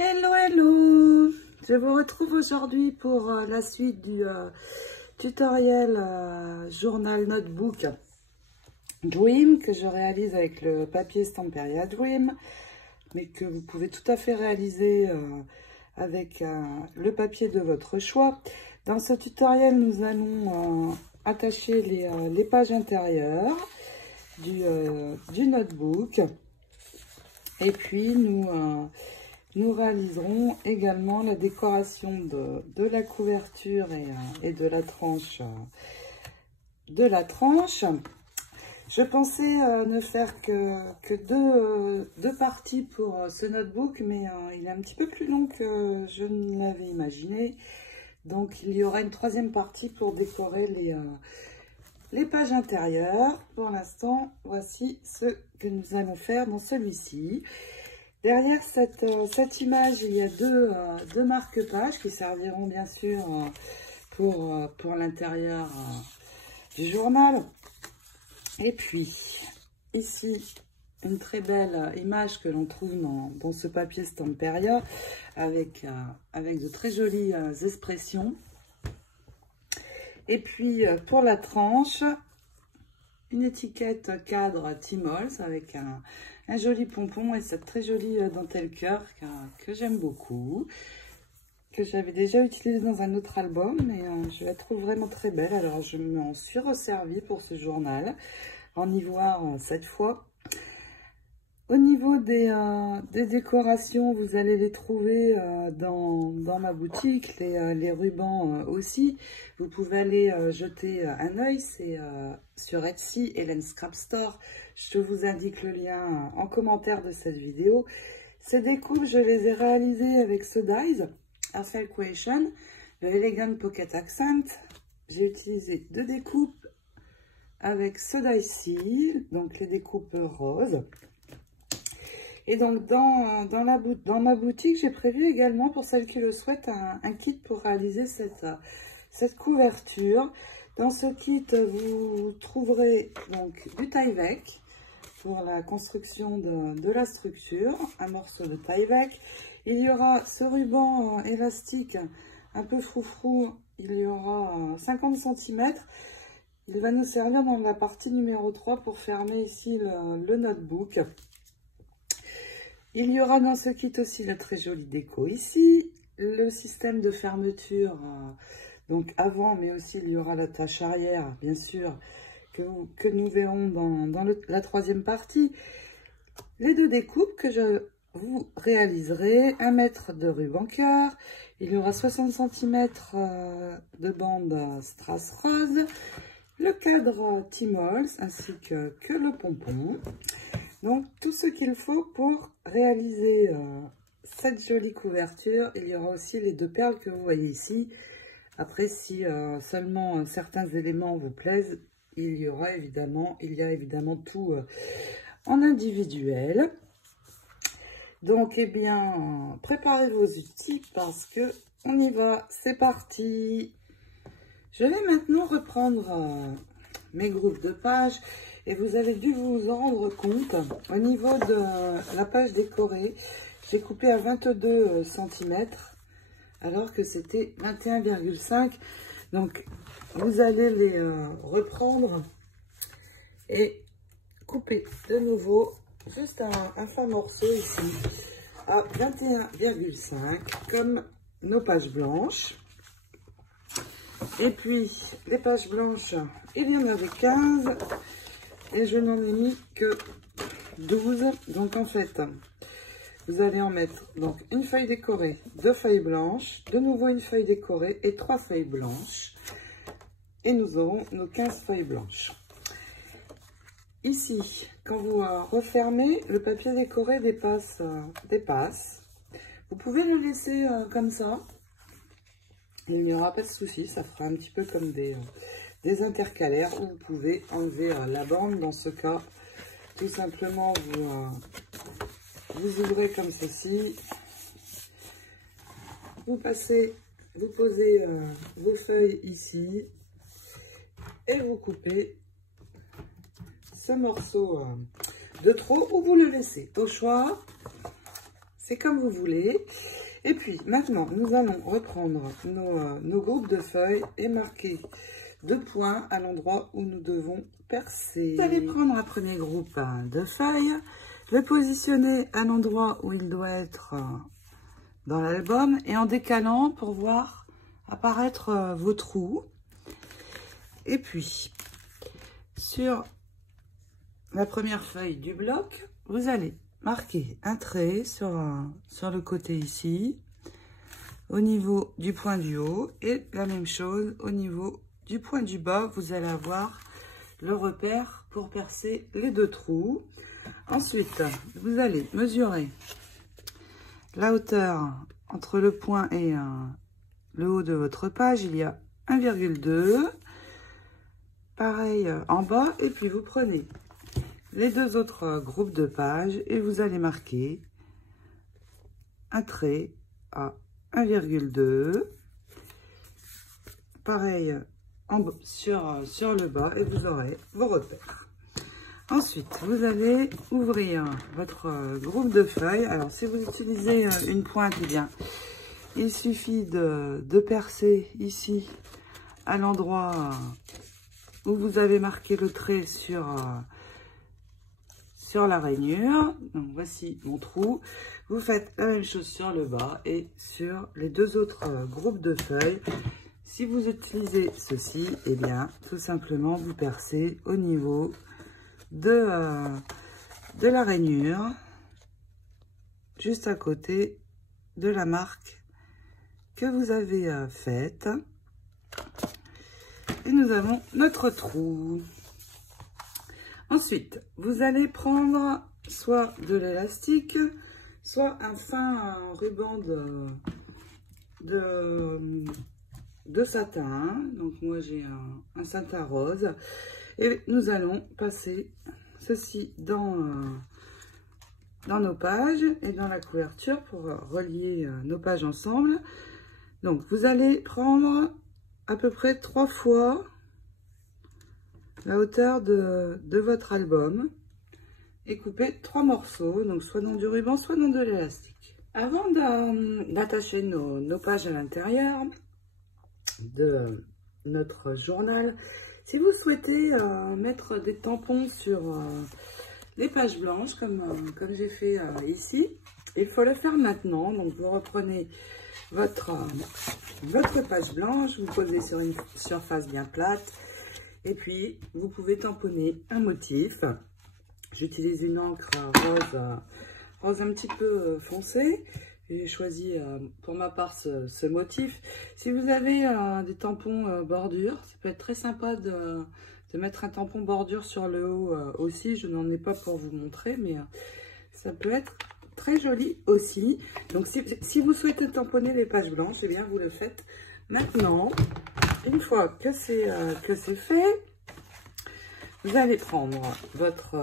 Hello, hello! Je vous retrouve aujourd'hui pour la suite du tutoriel journal notebook Dream que je réalise avec le papier Stamperia Dream, mais que vous pouvez tout à fait réaliser avec le papier de votre choix. Dans ce tutoriel, nous allons attacher les pages intérieures du notebook, et puis nous réaliserons également la décoration de la couverture et de la tranche. Je pensais ne faire que deux parties pour ce notebook, mais il est un petit peu plus long que je ne l'avais imaginé. Donc il y aura une troisième partie pour décorer les pages intérieures. Pour l'instant, voici ce que nous allons faire dans celui-ci. Derrière cette image, il y a deux marque-pages qui serviront bien sûr pour l'intérieur du journal. Et puis, ici, une très belle image que l'on trouve dans ce papier Stamperia avec de très jolies expressions. Et puis, pour la tranche, une étiquette cadre Timols avec un joli pompon et cette très jolie dentelle cœur que j'aime beaucoup, que j'avais déjà utilisé dans un autre album, mais je la trouve vraiment très belle. Alors je m'en suis resservie pour ce journal en ivoire cette fois. Au niveau des décorations, vous allez les trouver dans ma boutique, les rubans aussi. Vous pouvez aller jeter un œil, c'est sur Etsy, Hélène Scrap Store. Je vous indique le lien en commentaire de cette vidéo. Ces découpes, je les ai réalisées avec ce dies, Arcel Creation, le Elegant Pocket Accent. J'ai utilisé deux découpes avec ce dies-ci, donc les découpes roses. Et donc, dans ma boutique, j'ai prévu également, pour celles qui le souhaitent, un kit pour réaliser cette couverture. Dans ce kit, vous trouverez donc du Tyvek pour la construction de la structure, un morceau de Tyvek. Il y aura ce ruban élastique un peu froufrou, il y aura 50 cm. Il va nous servir dans la partie numéro 3 pour fermer ici le notebook. Il y aura dans ce kit aussi la très jolie déco ici, le système de fermeture, donc avant, mais aussi il y aura l'attache arrière, bien sûr, que nous verrons dans la troisième partie. Les deux découpes que je vous réaliserai, 1 mètre de ruban cœur, il y aura 60 cm de bande strass rose, le cadre Timols ainsi que le pompon. Donc, tout ce qu'il faut pour réaliser cette jolie couverture. Il y aura aussi les deux perles que vous voyez ici. Après, si seulement certains éléments vous plaisent, il y a évidemment tout en individuel. Donc, eh bien, préparez vos outils parce que on y va. C'est parti. Je vais maintenant reprendre mes groupes de pages. Et vous avez dû vous en rendre compte, au niveau de la page décorée, j'ai coupé à 22 cm, alors que c'était 21,5. Donc, vous allez les reprendre et couper de nouveau juste un fin morceau ici, à 21,5, comme nos pages blanches. Et puis, les pages blanches, il y en avait 15. Et je n'en ai mis que 12. Donc en fait, vous allez en mettre donc une feuille décorée, 2 feuilles blanches, de nouveau une feuille décorée et 3 feuilles blanches. Et nous aurons nos 15 feuilles blanches. Ici, quand vous refermez, le papier décoré dépasse. Vous pouvez le laisser comme ça. Il n'y aura pas de souci, ça fera un petit peu comme des intercalaires où vous pouvez enlever la bande. Dans ce cas, tout simplement, vous ouvrez comme ceci. Vous posez vos feuilles ici et vous coupez ce morceau de trop ou vous le laissez au choix. c'est comme vous voulez. Et puis maintenant, nous allons reprendre nos groupes de feuilles et marquer 2 points à l'endroit où nous devons percer. Vous allez prendre un premier groupe de feuilles, le positionner à l'endroit où il doit être dans l'album et en décalant pour voir apparaître vos trous. Et puis, sur la première feuille du bloc, vous allez marquer un trait sur le côté ici, au niveau du point du haut, et la même chose au niveau du point du bas. Vous allez avoir le repère pour percer les 2 trous. Ensuite, vous allez mesurer la hauteur entre le point et le haut de votre page. Il y a 1,2. Pareil en bas. Et puis vous prenez les 2 autres groupes de pages et vous allez marquer un trait à 1,2. Pareil sur le bas et vous aurez vos repères. Ensuite, vous allez ouvrir votre groupe de feuilles. Alors, si vous utilisez une pointe, eh bien, il suffit de percer ici à l'endroit où vous avez marqué le trait sur la rainure. Donc, voici mon trou. Vous faites la même chose sur le bas et sur les 2 autres groupes de feuilles. Si vous utilisez ceci, eh bien, tout simplement, vous percez au niveau de la rainure, juste à côté de la marque que vous avez faite. Et nous avons notre trou. Ensuite, vous allez prendre soit de l'élastique, soit un fin ruban de satin. Donc moi j'ai un satin rose. Et nous allons passer ceci dans nos pages et dans la couverture pour relier nos pages ensemble. Donc vous allez prendre à peu près 3 fois la hauteur de votre album et couper 3 morceaux, donc soit dans du ruban, soit dans de l'élastique. Avant d'attacher nos pages à l'intérieur de notre journal, si vous souhaitez mettre des tampons sur les pages blanches, comme j'ai fait ici, il faut le faire maintenant. Donc, vous reprenez votre page blanche, vous posez sur une surface bien plate, et puis vous pouvez tamponner un motif. J'utilise une encre rose un petit peu foncé. J'ai choisi pour ma part ce motif. Si vous avez des tampons bordure, ça peut être très sympa de mettre un tampon bordure sur le haut aussi. Je n'en ai pas pour vous montrer, mais ça peut être très joli aussi. Donc si vous souhaitez tamponner les pages blanches, eh bien vous le faites maintenant. Une fois que c'est fait, vous allez prendre votre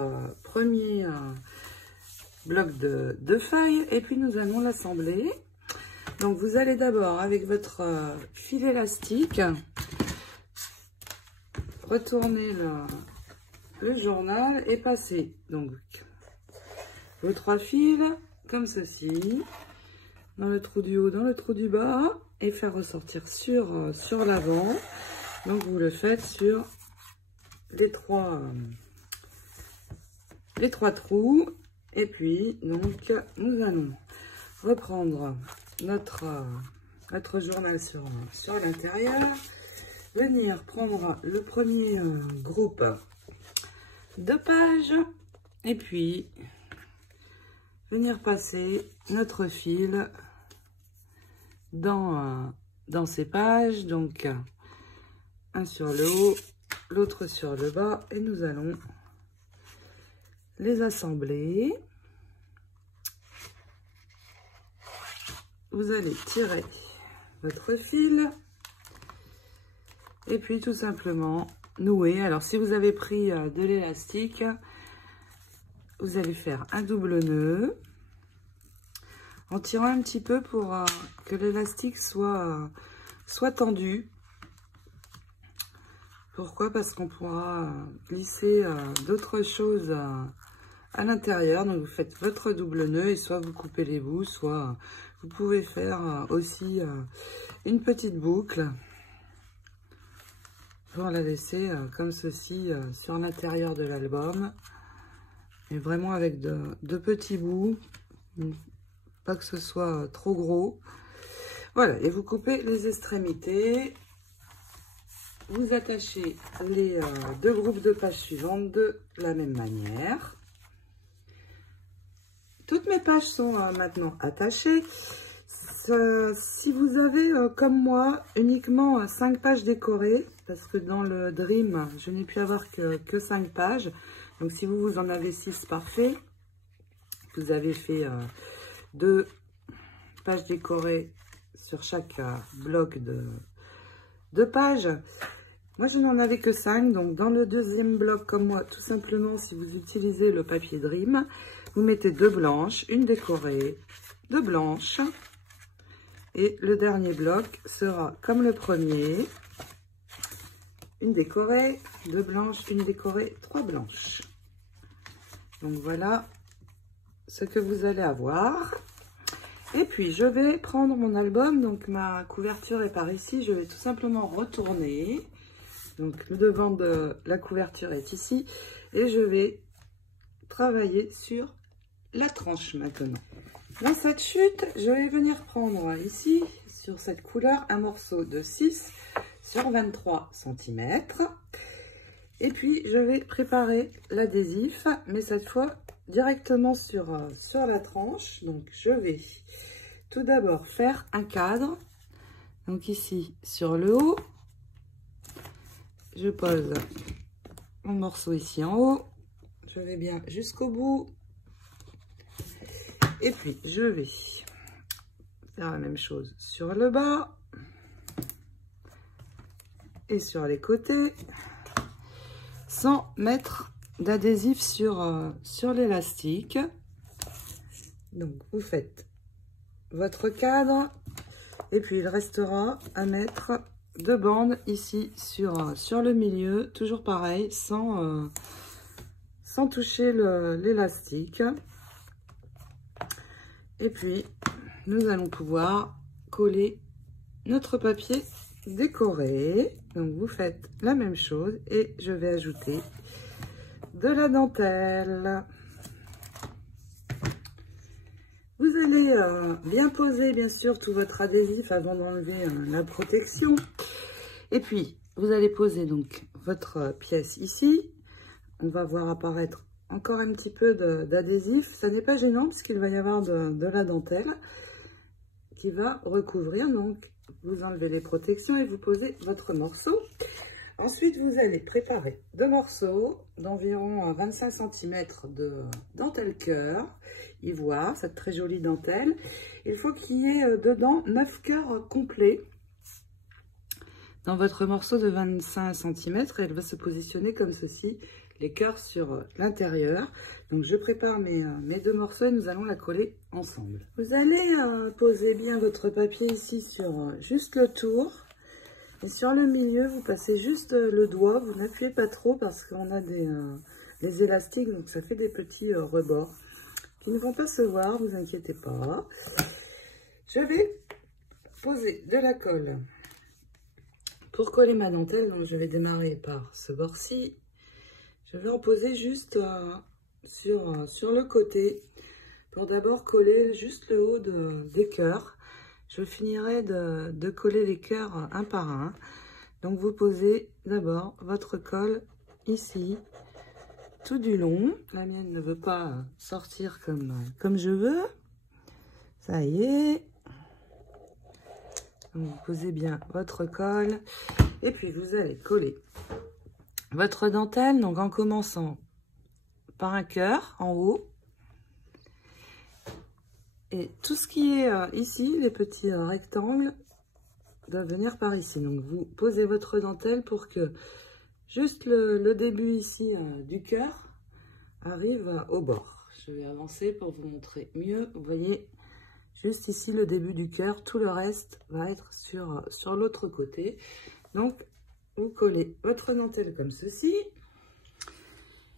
premier bloc de feuilles et puis nous allons l'assembler. Donc vous allez d'abord avec votre fil élastique retourner le journal et passer donc vos 3 fils comme ceci dans le trou du haut, dans le trou du bas et faire ressortir sur l'avant. Donc vous le faites sur les 3 trous. Et puis, donc, nous allons reprendre notre journal sur l'intérieur, venir prendre le premier groupe de pages, et puis venir passer notre fil dans ces pages, donc un sur le haut, l'autre sur le bas, et nous allons les assembler. Vous allez tirer votre fil et puis tout simplement nouer. Alors si vous avez pris de l'élastique, vous allez faire un double nœud en tirant un petit peu pour que l'élastique soit tendu. Pourquoi? Parce qu'on pourra glisser d'autres choses à l'intérieur. Donc vous faites votre double nœud et soit vous coupez les bouts, soit vous pouvez faire aussi une petite boucle pour la laisser comme ceci sur l'intérieur de l'album. Et vraiment avec de petits bouts, pas que ce soit trop gros. Voilà, et vous coupez les extrémités. Vous attachez les deux groupes de pages suivantes de la même manière. Toutes mes pages sont maintenant attachées. Si vous avez, comme moi, uniquement 5 pages décorées, parce que dans le Dream, je n'ai pu avoir que 5 pages. Donc, si vous en avez 6, parfait. Vous avez fait 2 pages décorées sur chaque bloc de pages. Moi, je n'en avais que 5. Donc, dans le deuxième bloc, comme moi, tout simplement, si vous utilisez le papier Dream, vous mettez 2 blanches, une décorée, 2 blanches. Et le dernier bloc sera comme le premier, une décorée, 2 blanches, une décorée, 3 blanches. Donc voilà ce que vous allez avoir. Et puis je vais prendre mon album, donc ma couverture est par ici, je vais tout simplement retourner. Donc le devant de la couverture est ici et je vais travailler sur la tranche maintenant. Dans cette chute, je vais venir prendre ici, sur cette couleur, un morceau de 6 sur 23 cm. Et puis, je vais préparer l'adhésif, mais cette fois, directement sur la tranche. Donc, je vais tout d'abord faire un cadre. Donc, ici, sur le haut, je pose mon morceau ici en haut. Je vais bien jusqu'au bout. Et puis, je vais faire la même chose sur le bas et sur les côtés, sans mettre d'adhésif sur l'élastique. Donc, vous faites votre cadre et puis il restera à mettre 2 bandes ici sur le milieu, toujours pareil, sans toucher l'élastique. Et puis, nous allons pouvoir coller notre papier décoré. Donc, vous faites la même chose et je vais ajouter de la dentelle. Vous allez bien poser, bien sûr, tout votre adhésif avant d'enlever la protection. Et puis, vous allez poser donc votre pièce ici. On va voir apparaître encore un petit peu d'adhésif. Ça n'est pas gênant puisqu'il va y avoir de la dentelle qui va recouvrir. Donc, vous enlevez les protections et vous posez votre morceau. Ensuite, vous allez préparer 2 morceaux d'environ 25 cm de dentelle cœur, ivoire, cette très jolie dentelle. Il faut qu'il y ait dedans 9 cœurs complets dans votre morceau de 25 cm. Elle va se positionner comme ceci, les cœurs sur l'intérieur. Donc, je prépare mes 2 morceaux et nous allons la coller ensemble. Vous allez poser bien votre papier ici sur juste le tour. Et sur le milieu, vous passez juste le doigt. Vous n'appuyez pas trop parce qu'on a des élastiques. Donc, ça fait des petits rebords qui ne vont pas se voir. Ne vous inquiétez pas. Je vais poser de la colle pour coller ma dentelle. Donc, je vais démarrer par ce bord-ci. Je vais en poser juste sur le côté pour d'abord coller juste le haut des cœurs. Je finirai de coller les cœurs un par un. Donc, vous posez d'abord votre colle ici, tout du long. La mienne ne veut pas sortir comme je veux. Ça y est. Donc, vous posez bien votre colle. Et puis, vous allez coller votre dentelle, donc en commençant par un cœur en haut. Et tout ce qui est ici, les petits rectangles, doivent venir par ici. Donc, vous posez votre dentelle pour que juste le début ici du cœur arrive au bord. Je vais avancer pour vous montrer mieux. Vous voyez, juste ici, le début du cœur. Tout le reste va être sur l'autre côté. Donc, vous collez votre dentelle comme ceci.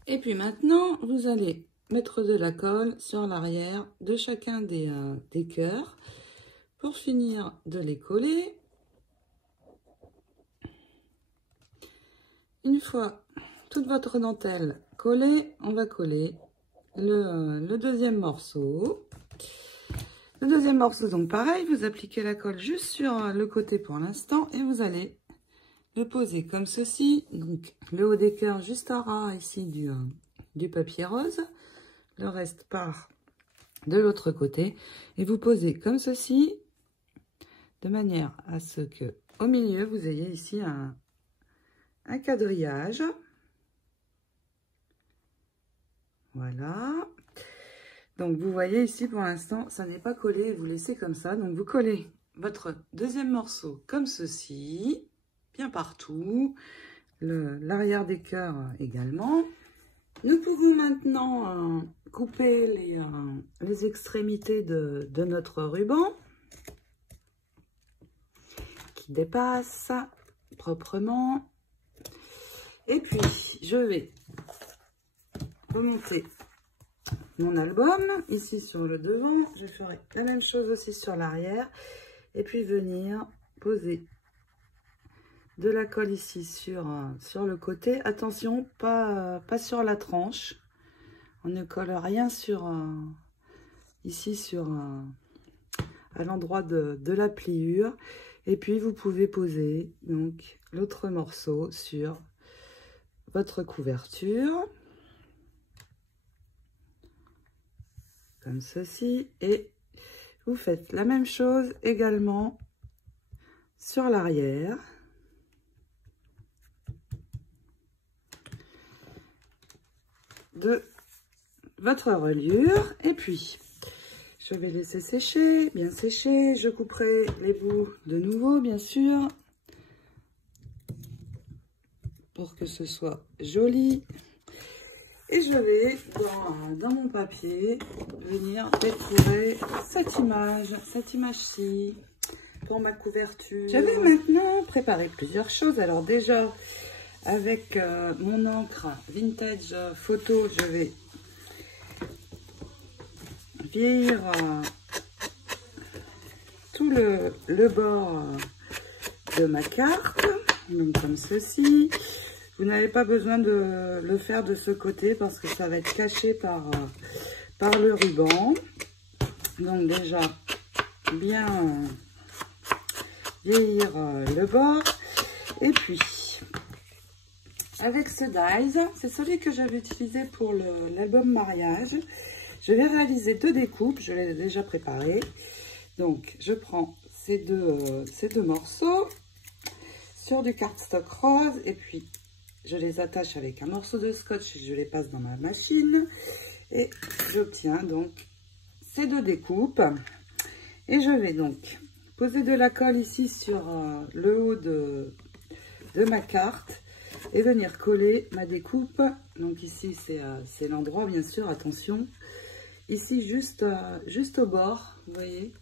Et puis maintenant, vous allez mettre de la colle sur l'arrière de chacun des cœurs pour finir de les coller. Une fois toute votre dentelle collée, on va coller le deuxième morceau. Le deuxième morceau, donc pareil, vous appliquez la colle juste sur le côté pour l'instant et vous allez le poser comme ceci. Donc le haut des cœurs juste à ras ici du papier rose. Le reste part de l'autre côté et vous posez comme ceci de manière à ce que au milieu vous ayez ici un quadrillage. Voilà. Donc vous voyez ici pour l'instant ça n'est pas collé, vous laissez comme ça. Donc vous collez votre deuxième morceau comme ceci, bien partout, l'arrière des cœurs également. Nous pouvons maintenant couper les extrémités de notre ruban qui dépasse proprement. Et puis je vais remonter mon album ici sur le devant. Je ferai la même chose aussi sur l'arrière et puis venir poser de la colle ici sur le côté. Attention, pas sur la tranche. On ne colle rien sur ici sur à l'endroit de la pliure. Et puis vous pouvez poser donc l'autre morceau sur votre couverture. Comme ceci. Et vous faites la même chose également sur l'arrière. De votre reliure. Et puis je vais laisser sécher, bien sécher. Je couperai les bouts de nouveau bien sûr pour que ce soit joli. Et je vais dans mon papier venir décorer cette image-ci pour ma couverture. Je vais maintenant préparer plusieurs choses. Alors déjà avec mon encre vintage photo, je vais vieillir tout le bord de ma carte, donc comme ceci. Vous n'avez pas besoin de le faire de ce côté parce que ça va être caché par le ruban. Donc déjà bien vieillir le bord. Et puis avec ce dies, c'est celui que j'avais utilisé pour l'album mariage. Je vais réaliser deux découpes, je l'ai déjà préparé. Donc je prends ces deux morceaux sur du cardstock rose et puis je les attache avec un morceau de scotch et je les passe dans ma machine. Et j'obtiens donc ces deux découpes. Et je vais donc poser de la colle ici sur le haut de ma carte et venir coller ma découpe. Donc ici c'est l'endroit bien sûr, attention. Ici juste au bord, vous voyez,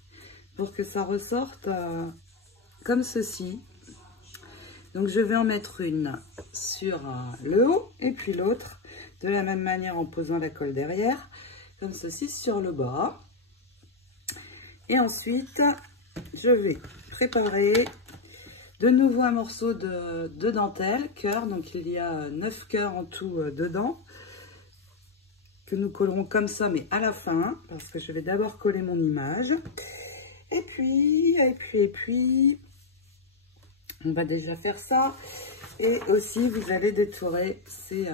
pour que ça ressorte comme ceci. Donc je vais en mettre une sur le haut et puis l'autre de la même manière en posant la colle derrière, comme ceci sur le bas. Et ensuite, je vais préparer de nouveau un morceau de dentelle, cœur. Donc il y a 9 cœurs en tout dedans, que nous collerons comme ça, mais à la fin, parce que je vais d'abord coller mon image. Et puis, on va déjà faire ça. Et aussi, vous allez détourer ces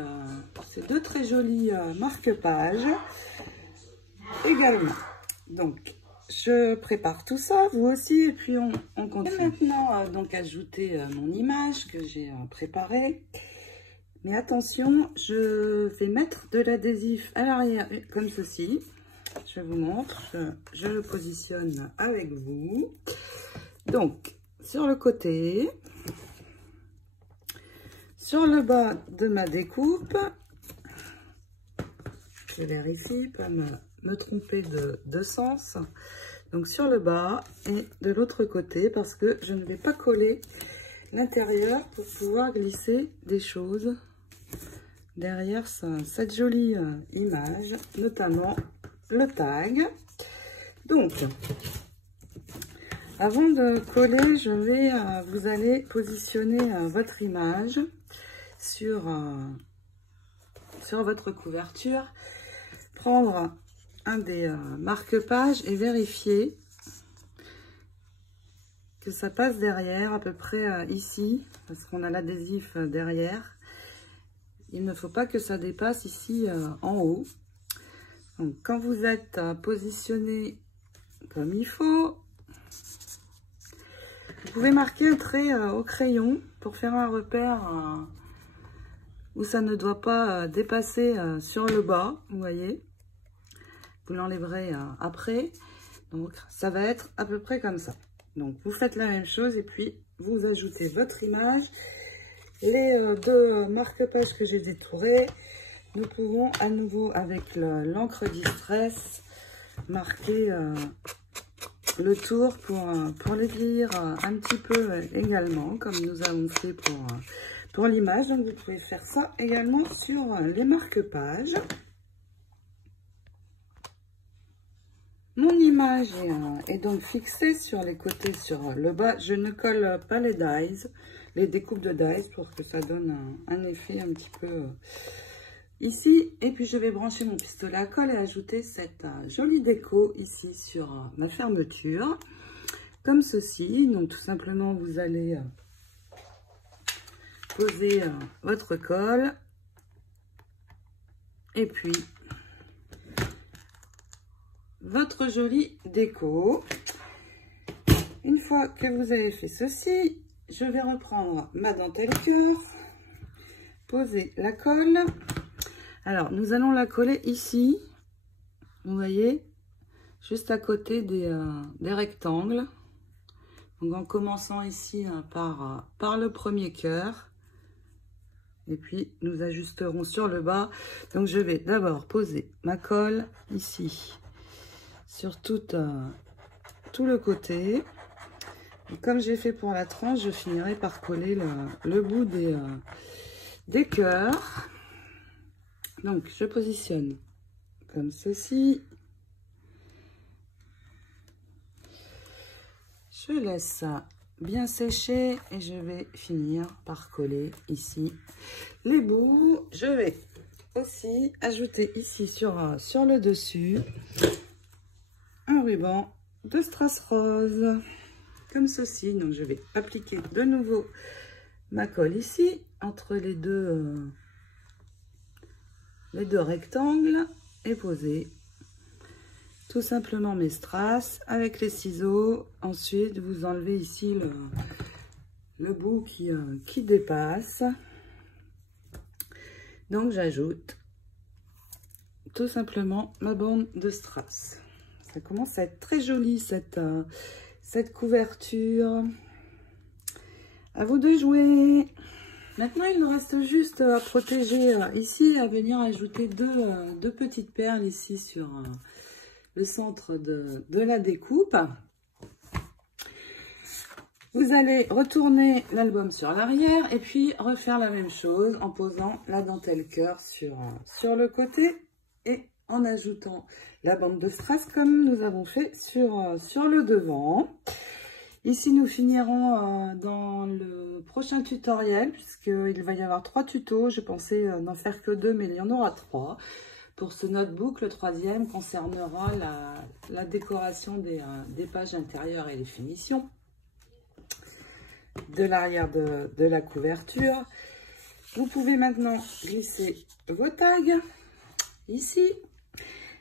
deux très jolis marque-pages également. Donc, je prépare tout ça, vous aussi, et puis on continue. Et maintenant, donc, ajouter mon image que j'ai préparée. Mais attention, je vais mettre de l'adhésif à l'arrière, comme ceci. Je vous montre, je le positionne avec vous. Donc, sur le côté, sur le bas de ma découpe, je vérifie, pas me tromper de sens. Donc sur le bas et de l'autre côté, parce que je ne vais pas coller l'intérieur pour pouvoir glisser des choses derrière cette jolie image, notamment le tag. Donc, avant de coller, vous allez positionner votre image sur votre couverture, prendre un des marque-pages et vérifier que ça passe derrière, à peu près ici, parce qu'on a l'adhésif derrière. Il ne faut pas que ça dépasse ici en haut. Donc, quand vous êtes positionné comme il faut, vous pouvez marquer un trait au crayon pour faire un repère où ça ne doit pas dépasser sur le bas, vous voyez. Vous l'enlèverez après. Donc, ça va être à peu près comme ça. Donc, vous faites la même chose et puis vous ajoutez votre image. Les deux marque-pages que j'ai détourés, nous pouvons à nouveau, avec l'encre Distress, marquer le tour pour l'aiguillir un petit peu également, comme nous avons fait pour l'image. Donc, vous pouvez faire ça également sur les marque-pages. Mon image est donc fixée sur les côtés, sur le bas. Je ne colle pas les dies, les découpes de dies, pour que ça donne un effet un petit peu ici. Et puis je vais brancher mon pistolet à colle et ajouter cette jolie déco ici sur ma fermeture, comme ceci. Donc tout simplement, vous allez poser votre colle et puis votre jolie déco. Une fois que vous avez fait ceci, je vais reprendre ma dentelle cœur, poser la colle. Alors, nous allons la coller ici, vous voyez, juste à côté des rectangles. Donc, en commençant ici par le premier cœur. Et puis, nous ajusterons sur le bas. Donc, je vais d'abord poser ma colle ici, sur tout le côté. Et comme j'ai fait pour la tranche, je finirai par coller le bout des cœurs. Donc, je positionne comme ceci. Je laisse ça bien sécher et je vais finir par coller ici les bouts. Je vais aussi ajouter ici sur le dessus un ruban de strass rose, comme ceci. Donc, je vais appliquer de nouveau ma colle ici, entre les deux rectangles, et poser tout simplement mes strass avec les ciseaux. Ensuite, vous enlevez ici le bout qui dépasse. Donc, j'ajoute tout simplement ma bande de strass. Ça commence à être très joli, cette couverture. À vous de jouer. Maintenant, il nous reste juste à protéger ici, à venir ajouter deux petites perles ici sur le centre de la découpe. Vous allez retourner l'album sur l'arrière et puis refaire la même chose en posant la dentelle cœur sur le côté et en ajoutant la bande de strass comme nous avons fait sur le devant. Ici, nous finirons dans le prochain tutoriel, puisqu'il va y avoir 3 tutos. Je pensais n'en faire que 2, mais il y en aura 3. Pour ce notebook, le 3e concernera la décoration des pages intérieures et les finitions de l'arrière de la couverture. Vous pouvez maintenant glisser vos tags ici.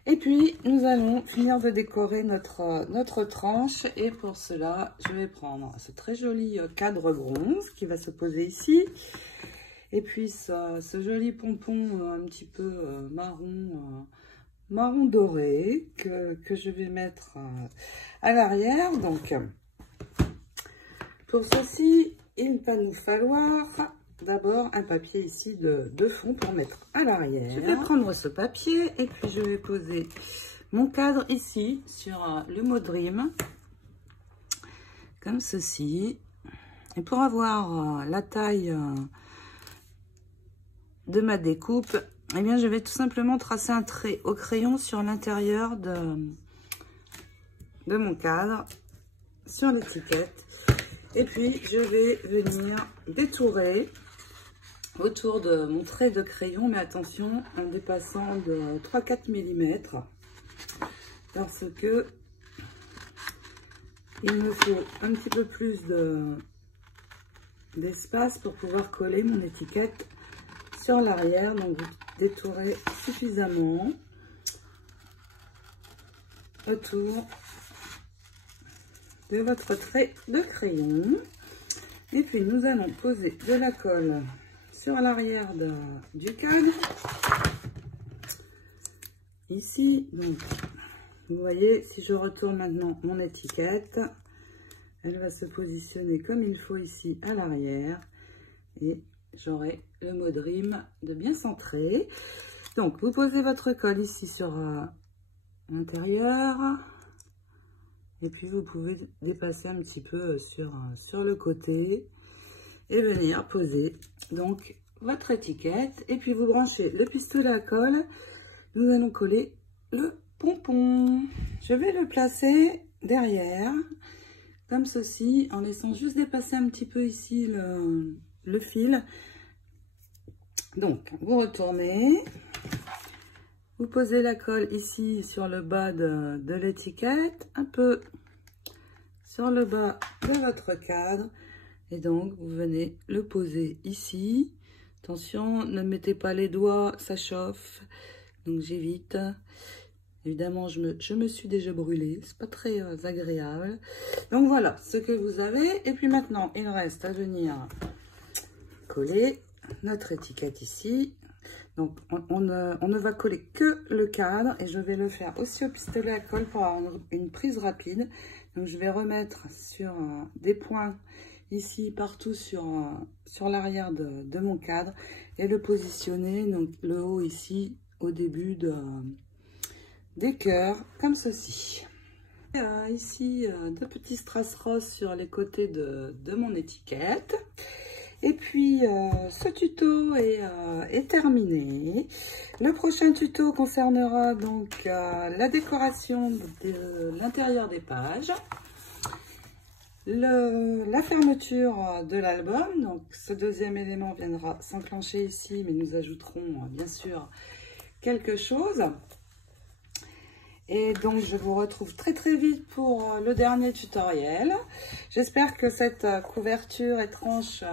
Et puis, nous allons finir de décorer notre tranche. Et pour cela, je vais prendre ce très joli cadre bronze qui va se poser ici. Et puis, ce joli pompon un petit peu marron doré que je vais mettre à l'arrière. Donc, pour ceci, il va nous falloir d'abord un papier ici de fond pour mettre à l'arrière. Je vais prendre ce papier et puis je vais poser mon cadre ici sur le mot Dream, comme ceci. Et pour avoir la taille de ma découpe, eh bien, je vais tout simplement tracer un trait au crayon sur l'intérieur de mon cadre, sur l'étiquette. Et puis, je vais venir détourer autour de mon trait de crayon, mais attention, en dépassant de 3-4 mm, parce que il me faut un petit peu plus d'espace pour pouvoir coller mon étiquette sur l'arrière. Donc, vous détourez suffisamment autour de votre trait de crayon. Et puis, nous allons poser de la colle sur l'arrière du cadre. Ici, donc, vous voyez, si je retourne maintenant mon étiquette, elle va se positionner comme il faut ici à l'arrière. Et j'aurai le mot Dream de bien centré. Donc, vous posez votre colle ici sur l'intérieur. Et puis, vous pouvez dépasser un petit peu sur le côté. Et venir poser donc votre étiquette. Et puis, vous branchez le pistolet à colle. Nous allons coller le pompon. Je vais le placer derrière, comme ceci, en laissant juste dépasser un petit peu ici le fil. Donc, vous retournez, vous posez la colle ici sur le bas de l'étiquette, un peu sur le bas de votre cadre, et donc vous venez le poser ici. Attention, ne mettez pas les doigts, ça chauffe, donc j'évite. Évidemment, je me suis déjà brûlée, c'est pas très agréable. Donc voilà ce que vous avez. Et puis maintenant, il reste à venir coller notre étiquette ici. Donc on ne va coller que le cadre, et je vais le faire aussi au pistolet à colle pour avoir une prise rapide. Donc je vais remettre sur des points ici partout sur l'arrière de mon cadre, et le positionner, donc le haut ici au début des cœurs, comme ceci. Ici, deux petits strass roses sur les côtés de mon étiquette. Et puis, ce tuto est terminé. Le prochain tuto concernera donc la décoration de l'intérieur des pages, la fermeture de l'album. Donc, ce deuxième élément viendra s'enclencher ici, mais nous ajouterons bien sûr quelque chose. Et donc, je vous retrouve très très vite pour le dernier tutoriel. J'espère que cette couverture étrange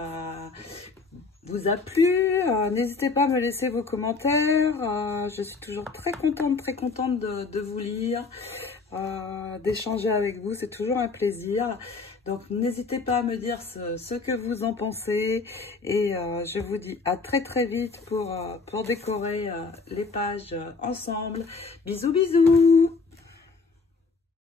vous a plu. N'hésitez pas à me laisser vos commentaires. Je suis toujours très contente de vous lire, d'échanger avec vous. C'est toujours un plaisir. Donc, n'hésitez pas à me dire ce que vous en pensez. Et je vous dis à très très vite pour décorer les pages ensemble. Bisous, bisous!